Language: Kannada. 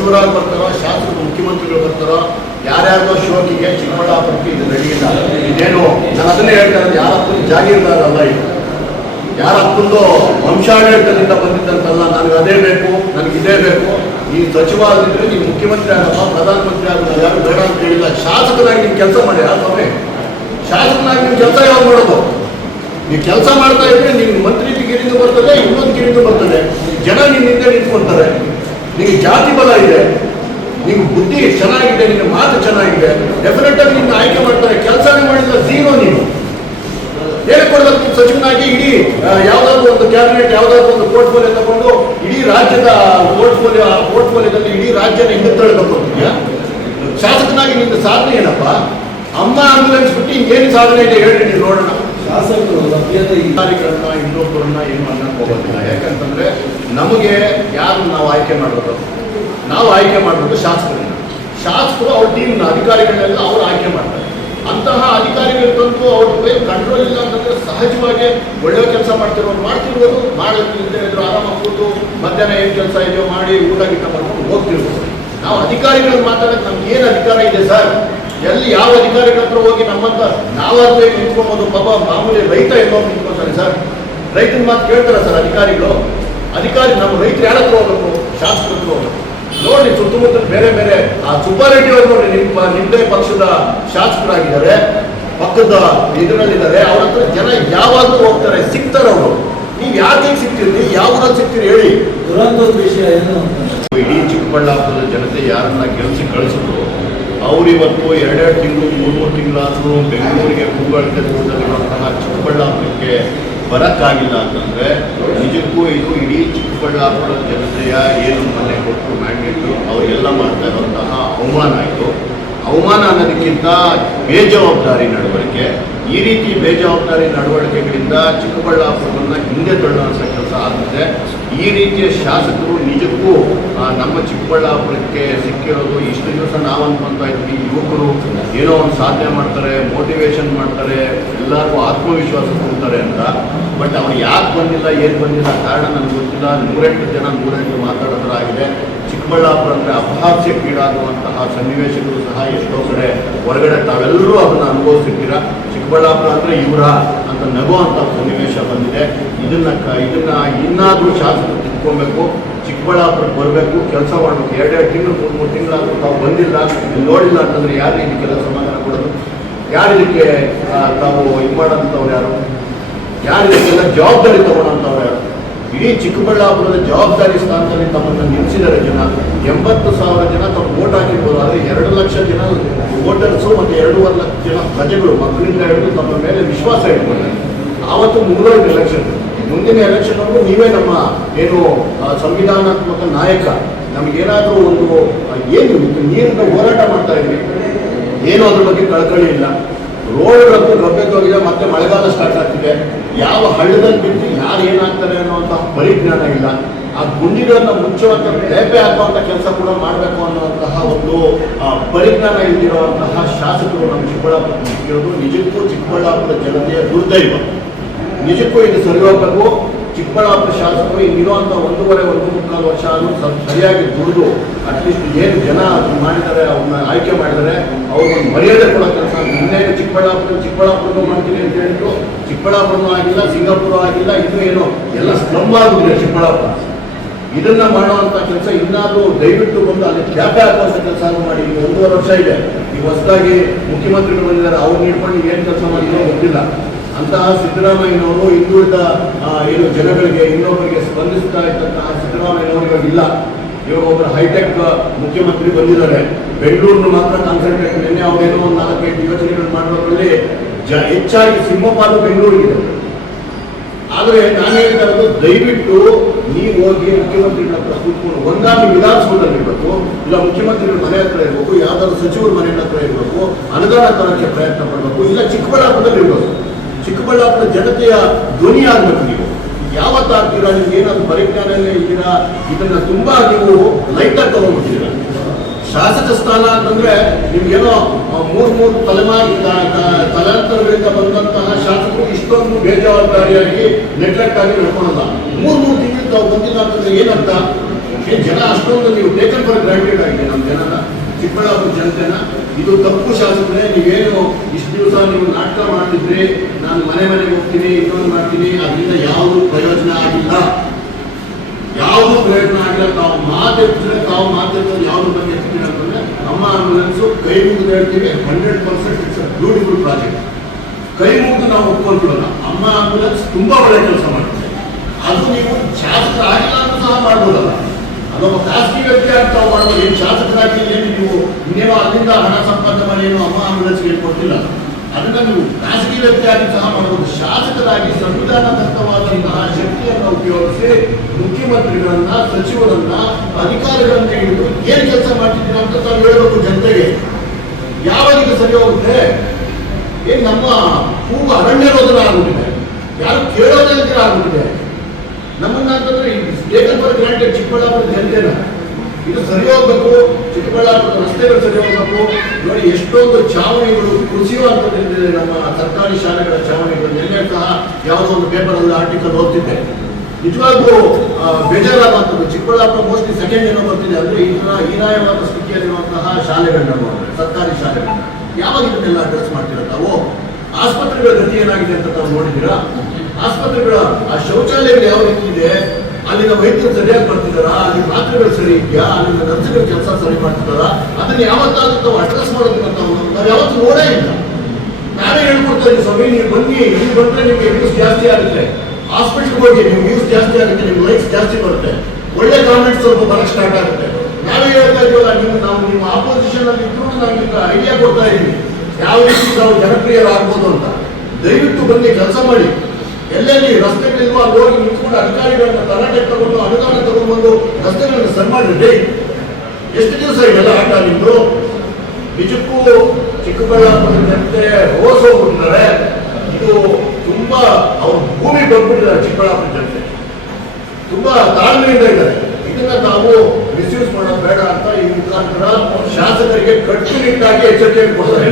ಸಚಿವರಾಗಿ ಬರ್ತಾರೋ, ಶಾಸಕರು ಮುಖ್ಯಮಂತ್ರಿಗಳು ಬರ್ತಾರೋ, ಯಾರ್ಯಾರ್ದೋ ಶೋಕಿಗೆ ಚಿಕ್ಕಬಳ್ಳಾಪುರಕ್ಕೆ ಇದು ನಡೆಯಿಲ್ಲ. ಇದೇನು ನಾನು ಅದನ್ನೇ ಹೇಳ್ತಾ ಇರೋದು, ಯಾರಪ್ಪನ ಜಾಗೀರ್ದಾರಲ್ಲ ಇದು, ಯಾರಪ್ಪಂದು ವಂಶಾಡಳಿತದಿಂದ ಬಂದಿದ್ದಂತಲ್ಲ. ನನಗೆ ಅದೇ ಬೇಕು, ನನಗಿದೇ ಬೇಕು. ಈ ಸಚಿವ ಆಗಿದ್ರೆ ನೀವು ಮುಖ್ಯಮಂತ್ರಿ ಆಗಪ್ಪ, ಪ್ರಧಾನಮಂತ್ರಿ ಆಗೋದು ಯಾರು ಬೇಡ ಅಂತ ಹೇಳಿಲ್ಲ. ಶಾಸಕನಾಗಿ ನೀವು ಕೆಲಸ ಮಾಡಿ, ಸ್ವಾಮಿ ಶಾಸಕನಾಗಿ ನೀವು ಕೆಲಸ ಯಾವಾಗ ಮಾಡೋದು? ನೀವು ಕೆಲಸ ಮಾಡ್ತಾ ಇದ್ರೆ ನೀವು ಮಂತ್ರಿ ಗಿರಿದು ಬರ್ತದೆ, ಇನ್ನೊಂದು ಗಿರಿದು ಬರ್ತದೆ. ಜನ ನಿನ್ನಿಂದ ನಿಂತ್ಕೊಂತಾರೆ. ನಿಮಗೆ ಜಾತಿ ಬಲ ಇದೆ, ನೀವು ಬುದ್ಧಿ ಚೆನ್ನಾಗಿದೆ, ನಿನ್ನ ಮಾತು ಚೆನ್ನಾಗಿದೆ, ಡೆಫಿನೆಟ್ ಆಗಿ ನಿನ್ನ ಆಯ್ಕೆ ಮಾಡ್ತಾರೆ. ಕೆಲಸನೇ ಮಾಡಿಲ್ಲ, ಝೀರೋ. ನೀವು ಹೇಳಿಕೊಡ್ಬೇಕು ಸಚಿವನಾಗಿ ಇಡೀ ಯಾವುದಾದ್ರು ಒಂದು ಕ್ಯಾಬಿನೆಟ್, ಯಾವುದಾದ್ರು ಒಂದು ಪೋರ್ಟ್ಫೋಲಿಯೋ ತಗೊಂಡು ಇಡೀ ರಾಜ್ಯದ ಪೋರ್ಟ್ಫೋಲಿಯೋದಲ್ಲಿ ಇಡೀ ರಾಜ್ಯನ ಹಿಂದೆ ತಳ್ಳಬೇಕು ಅಂತೀಯಾ? ಶಾಸಕನಾಗಿ ನಿನ್ನ ಸಾಧನೆ ಏನಪ್ಪ? ಅಮ್ಮ ಆಂಬುಲೆನ್ಸ್ ಬಿಟ್ಟು ಇನ್ನೇನು ಸಾಧನೆ ಇದೆ ಹೇಳ್ರಿ, ನೀವು ನೋಡೋಣ. ಶಾಸಕರು ಅಧಿಕಾರಿಗಳನ್ನ ಇನ್ನೊಬ್ಬರನ್ನ ಏನು ಅನ್ನಕ್ಕೆ ಹೋಗೋದಿಲ್ಲ. ಯಾಕಂತಂದ್ರೆ ನಮಗೆ ಯಾರು ನಾವು ಆಯ್ಕೆ ಮಾಡೋದು, ನಾವು ಆಯ್ಕೆ ಮಾಡೋದು ಶಾಸಕರನ್ನ. ಶಾಸಕರು ಅವ್ರ ಟೀಮ್ನ ಅಧಿಕಾರಿಗಳನ್ನೆಲ್ಲ ಅವ್ರು ಆಯ್ಕೆ ಮಾಡ್ತಾರೆ. ಅಂತಹ ಅಧಿಕಾರಿಗಳಿಗಂತೂ ಅವ್ರ ಮೇಲೆ ಕಂಟ್ರೋಲ್ ಇಲ್ಲ ಅಂತಂದ್ರೆ ಸಹಜವಾಗಿ ಒಳ್ಳೆ ಕೆಲಸ ಮಾಡ್ತಿರೋರು ಮಾಡಲಿಲ್ಲದೆ ಇದ್ರು ಆರಾಮಾಗಿ ಕೂತು ಮಧ್ಯಾಹ್ನ ಏನು ಕೆಲಸ ಇದೆಯೋ ಮಾಡಿ ಊಟ ಗೀಟ ಮಾಡ್ಕೊಂಡು ಹೋಗ್ತಿರ್ಬೋದು. ನಾವು ಅಧಿಕಾರಿಗಳನ್ನ ಮಾತಾಡೋಕೆ ನಮ್ಗೆ ಏನು ಅಧಿಕಾರ ಇದೆ ಸರ್? ಎಲ್ಲಿ ಯಾವ ಅಧಿಕಾರಿಗಳ ಹತ್ರ ಹೋಗಿ ನಮ್ಮಂತ ನಾವಾದ್ರೂ ನಿಂತ್ಕೊಬೋದು? ಪಾಪ ಮಾಮೂಲಿ ರೈತ ಎಲ್ಲೋ ನಿಂತ್ಕೊತಾರೆ ಸರ್. ರೈತನ ಮಾತು ಕೇಳ್ತಾರೆ ಸರ್ ಅಧಿಕಾರಿಗಳು? ನಮ್ಮ ರೈತರು ಯಾರ ಹತ್ರ ಹೋಗ್ಬೇಕು? ಶಾಸಕರ ಹತ್ರ ಹೋಗ್ಬೇಕು. ನೋಡಿ ಸುತ್ತಮುತ್ತ ಬೇರೆ ಬೇರೆ ಆ ಸುಬ್ಬಾರೆಡ್ಡಿ ಅವರು ನೋಡಿ, ನಿಮ್ಮದೇ ಪಕ್ಷದ ಶಾಸಕರಾಗಿದ್ದಾರೆ, ಪಕ್ಕದ ಇದರಲ್ಲಿದ್ದಾರೆ. ಅವ್ರ ಹತ್ರ ಜನ ಯಾವಾಗಲೂ ಹೋಗ್ತಾರೆ, ಸಿಗ್ತಾರೆ ಅವರು. ನೀವು ಯಾಕೆ ಸಿಗ್ತೀರಿ? ಯಾವ ಸಿಗ್ತೀರಿ ಹೇಳಿ? ದುರಂತ ವಿಷಯ ಏನು? ಇಡೀ ಚಿಕ್ಕಬಳ್ಳಾಪುರದ ಜನತೆ ಯಾರನ್ನ ಗೆಲ್ಲಿಸಿ ಕಳಿಸಿದ್ರು, ಅವರಿವತ್ತು 2 ತಿಂಗಳು 3 ತಿಂಗಳಾದರೂ ಬೆಂಗಳೂರಿಗೆ ಕೂಗಾಡ್ತಿರುವಂತಹ ಚಿಕ್ಕಬಳ್ಳಾಪುರಕ್ಕೆ ಬರೋಕ್ಕಾಗಿಲ್ಲ ಅಂತಂದರೆ ನಿಜಕ್ಕೂ ಇದು ಇಡೀ ಚಿಕ್ಕಬಳ್ಳಾಪುರ ಜನತೆಯ ಏನು ಮನೆ ಕೊಟ್ಟು ಮ್ಯಾಂಡೇಟು ಅವರೆಲ್ಲ ಮಾಡ್ತಾ ಇರುವಂತಹ ಅವಮಾನ ಆಯಿತು. ಅವಮಾನ ಅನ್ನೋದಕ್ಕಿಂತ ಬೇಜವಾಬ್ದಾರಿ ನಡವಳಿಕೆ. ಈ ರೀತಿ ಬೇಜವಾಬ್ದಾರಿ ನಡವಳಿಕೆಗಳಿಂದ ಚಿಕ್ಕಬಳ್ಳಾಪುರವನ್ನು ಹಿಂದೆ ತಳ್ಳುವಂಥ ಕೆಲಸ ಆಗುತ್ತೆ. ಈ ರೀತಿಯ ಶಾಸಕರು ನಿಜಕ್ಕೂ ನಮ್ಮ ಚಿಕ್ಕಬಳ್ಳಾಪುರಕ್ಕೆ ಸಿಕ್ಕಿರೋದು ಇಷ್ಟು ದಿವಸ ನಾವು ಅನ್ಕೊಂತ ಇದ್ವಿ, ಯುವಕರು ಏನೋ ಒಂದು ಸಾಧನೆ ಮಾಡ್ತಾರೆ, ಮೋಟಿವೇಶನ್ ಮಾಡ್ತಾರೆ, ಎಲ್ಲರಿಗೂ ಆತ್ಮವಿಶ್ವಾಸ ಕೊಡ್ತಾರೆ ಅಂತ. ಬಟ್ ಅವ್ರು ಯಾಕೆ ಬಂದಿಲ್ಲ, ಏನು ಬಂದಿಲ್ಲ ಕಾರಣ ನನಗೆ ಗೊತ್ತಿಲ್ಲ. 108 ಜನ 108 ಮಾತಾಡೋದ್ರಾಗಿದೆ. ಚಿಕ್ಕಬಳ್ಳಾಪುರ ಅಂದರೆ ಅಪಹಾಸ್ಯಕ್ಕೀಡಾಗುವಂತಹ ಸನ್ನಿವೇಶಗಳು ಸಹ ಎಷ್ಟೋ ಕಡೆ ಹೊರಗಡೆ ತಾವೆಲ್ಲರೂ ಅದನ್ನು ಅನುಭವಿಸಿರ್ತೀರ. ಚಿಕ್ಕಬಳ್ಳಾಪುರ ಅಂದರೆ ಇವರ ಅಂತ ನಗುವಂಥ ಸನ್ನಿವೇಶ ಬಂದಿದೆ. ಇದನ್ನ ಇನ್ನಾದರೂ ಶಾಸಕರು ತಿಳ್ಕೊಬೇಕು, ಚಿಕ್ಕಬಳ್ಳಾಪುರಕ್ಕೆ ಬರಬೇಕು, ಕೆಲಸ ಮಾಡಬೇಕು. 2 ತಿಂಗಳು 3 ತಿಂಗಳಾದರೂ ತಾವು ಬಂದಿಲ್ಲ, ನೋಡಿಲ್ಲ ಅಂತಂದರೆ ಯಾರು ಇದಕ್ಕೆಲ್ಲ ಸಮಾಧಾನ ಕೊಡೋದು? ಯಾರು ಇದಕ್ಕೆ ತಾವು ಇದು ಮಾಡೋಂಥವ್ರು ಯಾರು? ಯಾರು ಇದಕ್ಕೆಲ್ಲ ಜವಾಬ್ದಾರಿ ತಗೊಳ್ಳೋಂಥವ್ರು ಯಾರು? ಇಡೀ ಚಿಕ್ಕಬಳ್ಳಾಪುರದ ಜವಾಬ್ದಾರಿ ಸ್ಥಾನದಲ್ಲಿ ತಮ್ಮನ್ನು ನಿಲ್ಲಿಸಿದ್ದಾರೆ ಜನ. 80,000 ಜನ ತಮ್ಮ ವೋಟ್ ಹಾಕಿರ್ಬೋದು, ಆದರೆ 2 ಲಕ್ಷ ಜನ ವೋಟರ್ಸು ಮತ್ತು 2.5 ಲಕ್ಷ ಜನ ಪ್ರಜೆಗಳು ಮಕ್ಕಳಿಂದ ಹಿಡಿದು ತಮ್ಮ ಮೇಲೆ ವಿಶ್ವಾಸ ಇಟ್ಕೊಂಡ್ರೆ ಆವತ್ತು ಮುಗಿದೋಯ್ತು ಎಲೆಕ್ಷನ್. ಮುಂದಿನ ಎಲೆಕ್ಷನ್ವರೆಗೂ ನೀವೇ ನಮ್ಮ ಏನು ಸಂವಿಧಾನಾತ್ಮಕ ನಾಯಕ. ನಮಗೇನಾದರೂ ಒಂದು ಏನು ನೀರಿನ ಹೋರಾಟ ಮಾಡ್ತಾ ಇದ್ವಿ, ಏನೂ ಅದ್ರ ಬಗ್ಗೆ ಕಳಕಳಿ ಇಲ್ಲ. ರೋಡ್ ಗಬ್ಬೆದ್ದೋಗಿದೆ, ಮತ್ತೆ ಮಳೆಗಾಲ ಸ್ಟಾರ್ಟ್ ಆಗ್ತಿದೆ. ಯಾವ ಹಳ್ಳದಲ್ಲಿ ಬಿದ್ದು ಯಾರು ಏನಾಗ್ತಾರೆ ಅನ್ನುವಂಥ ಪರಿಜ್ಞಾನ ಇಲ್ಲ. ಆ ಗುಂಡಿಗಳನ್ನು ಮುಚ್ಚುವಂಥ ರೇಪೆ ಹಾಕುವಂಥ ಕೆಲಸ ಕೂಡ ಮಾಡಬೇಕು ಅನ್ನುವಂತಹ ಒಂದು ಪರಿಜ್ಞಾನ ಇಲ್ಲಿರುವಂತಹ ಶಾಸಕರು ನಮ್ಮ ಚಿಕ್ಕಬಳ್ಳಾಪುರ ಸಿಕ್ಕಿರೋದು ನಿಜಕ್ಕೂ ಚಿಕ್ಕಬಳ್ಳಾಪುರ ಜನತೆಯ ದುರ್ದೈವ. ನಿಜಕ್ಕೂ ಇದು ಸರಿ ಹೋಗಬೇಕು. ಚಿಕ್ಕಬಳ್ಳಾಪುರ ಶಾಸಕರು ಇಲ್ಲಿರುವಂಥ 1.5-1.25 ವರ್ಷ ಆದರೂ ಸರಿಯಾಗಿ ದುಡಿದು ಅಟ್ಲೀಸ್ಟ್ ಏನು ಜನ ಮಾಡಿದ್ದಾರೆ, ಅವ್ರನ್ನ ಆಯ್ಕೆ ಮಾಡಿದರೆ ಅವ್ರಿಗೊಂದು ಮರ್ಯಾದೆ ಕೊಡೋ ಕೆಲಸ. ಇನ್ನೇನು ಚಿಕ್ಕಬಳ್ಳಾಪುರನೂ ಮಾಡ್ತೀನಿ ಅಂತ ಹೇಳಿದ್ರು, ಚಿಕ್ಕಬಳ್ಳಾಪುರನೂ ಆಗಿಲ್ಲ, ಸಿಂಗಾಪುರ ಆಗಿಲ್ಲ, ಇದು ಏನೋ ಎಲ್ಲ ಸ್ಲಮ್ ಆಗಿದೆ ಚಿಕ್ಕಬಳ್ಳಾಪುರ. ಇದನ್ನ ಮಾಡುವಂಥ ಕೆಲಸ ಇನ್ನಾದರೂ ದಯವಿಟ್ಟು ಬಂದು ಅಲ್ಲಿ ಖ್ಯಾಪೆ ಹಾಕುವಂಥ ಕೆಲಸ ಮಾಡಿ. 1.5 ವರ್ಷ ಇದೆ, ಈಗ ಹೊಸದಾಗಿ ಮುಖ್ಯಮಂತ್ರಿಗಳು ಬಂದಿದ್ದಾರೆ, ಅವ್ರನ್ನ ಇಟ್ಕೊಂಡು ಏನು ಕೆಲಸ ಮಾಡಿದ್ರೋ ಗೊತ್ತಿಲ್ಲ. ಅಂತಹ ಸಿದ್ದರಾಮಯ್ಯನವರು ಹಿಂದುಳಿದ ಏನು ಜನಗಳಿಗೆ ಇನ್ನೊಬ್ಬರಿಗೆ ಸ್ಪಂದಿಸ್ತಾ ಇದ್ದಂತಹ ಸಿದ್ದರಾಮಯ್ಯನವರಿಗಾಗಿಲ್ಲ. ಇವಾಗ ಒಬ್ಬರು ಹೈಟೆಕ್ ಮುಖ್ಯಮಂತ್ರಿ ಬಂದಿದ್ದಾರೆ, ಬೆಂಗಳೂರನ್ನು ಮಾತ್ರ ಕಾನ್ಸಂಟ್ರೇಟ್. ನಿನ್ನೆ ಅವರೇನೋ ಒಂದು 4-5 ಯೋಜನೆಗಳು ಮಾಡೋದ್ರಲ್ಲಿ ಹೆಚ್ಚಾಗಿ ಸಿಂಹಪಾಲು ಬೆಂಗಳೂರಿಗಿದೆ. ಆದರೆ ನಾನು ಹೇಳ್ತಾ ಇರೋದು, ದಯವಿಟ್ಟು ನೀವು ಹೋಗಿ ಮುಖ್ಯಮಂತ್ರಿಗಳ ಹತ್ರ ಕೂತ್ಕೊಂಡು ಒಂದಾಗಿ ವಿಧಾನಸೌಧದಲ್ಲಿ ಇರಬೇಕು, ಇಲ್ಲ ಮುಖ್ಯಮಂತ್ರಿಗಳ ಮನೆ ಹತ್ರ ಇರಬೇಕು, ಯಾವ್ದಾದ್ರು ಸಚಿವರ ಮನೆ ಹತ್ರ ಇರಬೇಕು, ಅನುದಾನ ತರಕ್ಕೆ ಪ್ರಯತ್ನ ಪಡಬೇಕು, ಇಲ್ಲ ಚಿಕ್ಕಬಳ್ಳಾಪುರದಲ್ಲಿ ಇರಬೇಕು. ಚಿಕ್ಕಬಳ್ಳಾಪುರ ಜನತೆಯ ಧ್ವನಿ ಆಗಬೇಕು. ನೀವು ಯಾವತ್ತಾಗ್ತೀರಾ? ನಿಮ್ಗೆ ಏನಾದ್ರು ಪರಿಜ್ಞಾನವೇ ಇದ್ದೀರಾ? ಇದನ್ನ ತುಂಬಾ ನೀವು ಲೈಟಾಗಿ ತಗೊಂಡ್ಬಿಟ್ಟಿದ್ದೀರಾ. ಶಾಸಕ ಸ್ಥಾನ ಅಂತಂದ್ರೆ ನಿಮ್ಗೇನೋ 3 ತಲೆಮಾರುಗಳಿಂದ ಬಂದಂತಹ ಶಾಸಕರು ಇಷ್ಟೊಂದು ಬೇಜವಾಬ್ದಾರಿಯಾಗಿ ನೆಗ್ಲೆಕ್ಟ್ ಆಗಿ ನಡ್ಕೊಳಲ್ಲ. 3 ತಿಂಗಳು ತಾವು ಬಂದಿಲ್ಲ ಅಂತಂದ್ರೆ ಏನಂತ? ಏನ್ ಜನ ಅಷ್ಟೊಂದು ನೀವು ಟೇಕನ್ ಫಾರ್ ಗ್ರಾಂಟೆಡ್ ಆಗಿದೆ ನಮ್ಮ ಜನನ, ಚಿಕ್ಕಬಳ್ಳಾಪುರ ಜನತೆನ. ಇದು ತಪ್ಪು ಶಾಸಕರೇ. ನೀವೇನು ಇಷ್ಟು ದಿವಸ ನೀವು ನಾಟಕ ಮಾಡ್ತಿದ್ರಿ, ನಾನು ಮನೆಗೆ ಹೋಗ್ತೀನಿ, ಇನ್ನೊಂದು ಮಾಡ್ತೀನಿ, ಅದರಿಂದ ಯಾವುದು ಪ್ರಯೋಜನ ಆಗಿಲ್ಲ. ಯಾವುದು ಪ್ರಯೋಜನ ಆಗಿಲ್ಲ. ತಾವು ಮಾತೆತ್ತಿದ್ರೆ ಯಾವ್ದು ಬಗ್ಗೆ ಎತ್ತೀನಿ ಅಂತಂದ್ರೆ ನಮ್ಮ ಆಂಬುಲೆನ್ಸ್ ಕೈ ಮುಗಿದು ಹೇಳ್ತೀವಿ 100% ಇಟ್ಸ್ ಅ ಬ್ಯೂಟಿಫುಲ್ ಪ್ರಾಜೆಕ್ಟ್. ಕೈ ಮುಗಿದು ನಾವು ಒಪ್ಕೊಳ್ತೀವಲ್ಲ, ಅಮ್ಮ ಆಂಬುಲೆನ್ಸ್ ತುಂಬಾ ಒಳ್ಳೆ ಕೆಲಸ ಮಾಡುತ್ತೆ. ಅದು ನೀವು ಶಾಸಕರಾಗಿಲ್ಲ ಅಂತ ಸಹ ಮಾಡ್ಬೋದಲ್ಲ. ಅದೊಬ್ಬ ಖಾಸಗಿ ವ್ಯಕ್ತಿ ಆಗಿ ತಾವು ಮಾಡ್ಬೋದು. ಏನು ಶಾಸಕರಾಗಿ ನೀವು ಅಲ್ಲಿಂದ ಹಣ ಸಂಪಾದನೆ ಮಾಡಿ ಏನು ಅಮ್ಮ ಆಂಬುಲೆನ್ಸ್ಗೆ ಏನು ಕೊಡ್ತಿಲ್ಲ. ಅದನ್ನ ನೀವು ಖಾಸಗಿ ವ್ಯಕ್ತಿಯಾಗಿ ಸಹ ಮಾಡಬಹುದು. ಶಾಸಕರಾಗಿ ಸಂವಿಧಾನದತ್ತವಾದಂತಹ ಶಕ್ತಿಯನ್ನು ಉಪಯೋಗಿಸಿ ಮುಖ್ಯಮಂತ್ರಿಗಳನ್ನ, ಸಚಿವರನ್ನ, ಅಧಿಕಾರಿಗಳನ್ನ ಹಿಡಿದು ಏನ್ ಕೆಲಸ ಮಾಡ್ತಿದ್ದೀರಾ ಅಂತ ತಾವು ಹೇಳಬೇಕು ಜನತೆಗೆ. ಯಾವಾಗ ಸರಿ ಹೋಗುತ್ತೆ? ಏನ್ ನಮ್ಮ ಕೂಗು ಅರಣ್ಯ ರೋಧನ ಆಗುತ್ತಿದೆ, ಯಾರು ಕೇಳೋದೇ ಅಂತ ಆಗುತ್ತಿದೆ. ನಮ್ಮನ್ನ ಅಂತಂದ್ರೆ ಟೇಕನ್ ಫಾರ್ ಗ್ರಾಂಟೆಡ್ ಚಿಕ್ಕಬಳ್ಳಾಪುರ ಜನತೆನ ಇದು ಸರಿ ಹೋಗ್ಬೇಕು. ಚಿಕ್ಕಬಳ್ಳಾಪುರದ ರಸ್ತೆಗಳು ಸರಿ ಹೋಗ್ಬೇಕು. ನೋಡಿ ಎಷ್ಟೊಂದು ಚಾವಣಿಗಳು ಕುಸಿಯುವಂಥದ್ದಿದೆ ನಮ್ಮ ಸರ್ಕಾರಿ ಶಾಲೆಗಳ ಚಾವಣಿಗಳು. ನಿನ್ನೆ ಸಹ ಯಾವುದೋ ಒಂದು ಪೇಪರಲ್ಲಿ ಆರ್ಟಿಕಲ್ ಓದ್ತಿದ್ದೆ. ನಿಜವಾಗ್ಲೂ ಬೇಜಾರಾದಂಥದ್ದು. ಚಿಕ್ಕಬಳ್ಳಾಪುರ ಮೋಸ್ಟ್ಲಿ ಸೆಕೆಂಡ್ ಏನೋ ಬರ್ತಿದೆ ಅಂದ್ರೆ ಹೀನಾಯವಾದ ಸ್ಥಿತಿಯಲ್ಲಿರುವಂತಹ ಶಾಲೆಗಳನ್ನ ನೋಡಿದ್ರೆ, ಸರ್ಕಾರಿ ಶಾಲೆಗಳನ್ನ ಯಾವಾಗ ಇದನ್ನೆಲ್ಲ ಅಡ್ರೆಸ್ ಮಾಡ್ತೀರ ತಾವು? ಆಸ್ಪತ್ರೆಗಳ ಗತಿ ಏನಾಗಿದೆ ಅಂತ ತಾವು ನೋಡಿದ್ದೀರಾ? ಆಸ್ಪತ್ರೆಗಳ ಆ ಶೌಚಾಲಯಗಳು ಯಾವ ರೀತಿ ಇದೆ? ಅಲ್ಲಿನ ವೈದ್ಯರು ಸರಿಯಾಗಿ ಬರ್ತಿದ್ದಾರಾ? ಅಲ್ಲಿ ಪಾತ್ರೆಗಳು ಸರಿ ಇದೆಯಾ? ಅಲ್ಲಿನ ನರ್ಸ್ಗಳ ಕೆಲಸ ಸರಿ ಮಾಡ್ತಿದ್ದಾರಾ? ಅದನ್ನ ಯಾವತ್ತಾದ್ರೂ ತಾವು ಅಡ್ರೆಸ್ ಮಾಡೋದನ್ನ ನಾವು ಯಾವತ್ತೂ ನೋಡೇ ಇಲ್ಲ. ನಾವೇ ಹೇಳ್ಕೊಡ್ತಾ ಇದ್ದೀವಿ, ಸ್ವಾಮಿ ನೀವು ಬನ್ನಿ, ಇಲ್ಲಿ ಬಂದ್ರೆ ನಿಮ್ಗೆ ವ್ಯೂಸ್ ಜಾಸ್ತಿ ಆಗುತ್ತೆ. ಹಾಸ್ಪಿಟಲ್ಗೆ ಹೋಗಿ ನಿಮ್ಗೆ ವ್ಯೂಸ್ ಜಾಸ್ತಿ ಆಗುತ್ತೆ, ನಿಮ್ಗೆ ಲೈಕ್ಸ್ ಜಾಸ್ತಿ ಬರುತ್ತೆ, ಒಳ್ಳೆ ಕಾಮೆಂಟ್ಸ್ ಸ್ವಲ್ಪ ಬರಕ್ ಸ್ಟಾರ್ಟ್ ಆಗುತ್ತೆ. ನಾವೇ ಹೇಳ್ತಾ ಇದೀವಲ್ಲ, ನಾವು ನಿಮ್ಮ ಆಪೋಸಿಷನ್ ಅಲ್ಲಿ ಇದ್ರು ನಾವು ನಿಮ್ಗೆ ಐಡಿಯಾ ಕೊಡ್ತಾ ಇದೀವಿ ಯಾವ ರೀತಿ ನಾವು ಜನಪ್ರಿಯರಾಗ್ಬೋದು ಅಂತ. ದಯವಿಟ್ಟು ಬನ್ನಿ, ಕೆಲಸ ಮಾಡಿ. ಎಲ್ಲೆಲ್ಲಿ ರಸ್ತೆಗಳಿಲ್ವೋ ಅಲ್ಲಿ ಹೋಗಿ ನಿಂತ್ಕೊಂಡು ಅಧಿಕಾರಿಗಳನ್ನ ತರಾಟೆ ತಗೊಂಡು ಅನುದಾನ ತಗೊಂಡ್ಬಂದು ರಸ್ತೆಗಳನ್ನ ಸರಿ ಮಾಡಿರಿ. ಎಷ್ಟು ದಿವಸ ಇವೆಲ್ಲ ಆಟ ನಿಮ್ದು? ನಿಜಕ್ಕೂ ಚಿಕ್ಕಬಳ್ಳಾಪುರ ಜನತೆ ರೋಸ್ ಹೋಗ್ಬಿಟ್ಟಿದ್ದಾರೆ. ಇದು ತುಂಬಾ ಅವ್ರ ಭೂಮಿ ಬಂದ್ಬಿಟ್ಟಿದ್ದಾರೆ. ಚಿಕ್ಕಬಳ್ಳಾಪುರ ಜನತೆ ತುಂಬಾ ತಾಳ್ಮೆಯಿಂದ ಇದ್ದಾರೆ. ಇದನ್ನ ನಾವು ಮಿಸ್ಯೂಸ್ ಮಾಡೋದು ಬೇಡ ಅಂತ ಈ ಮುಖಾಂತರ ಶಾಸಕರಿಗೆ ಕಟ್ಟುನಿಟ್ಟಾಗಿ ಎಚ್ಚರಿಕೆ ಕೊಡ್ತಾರೆ.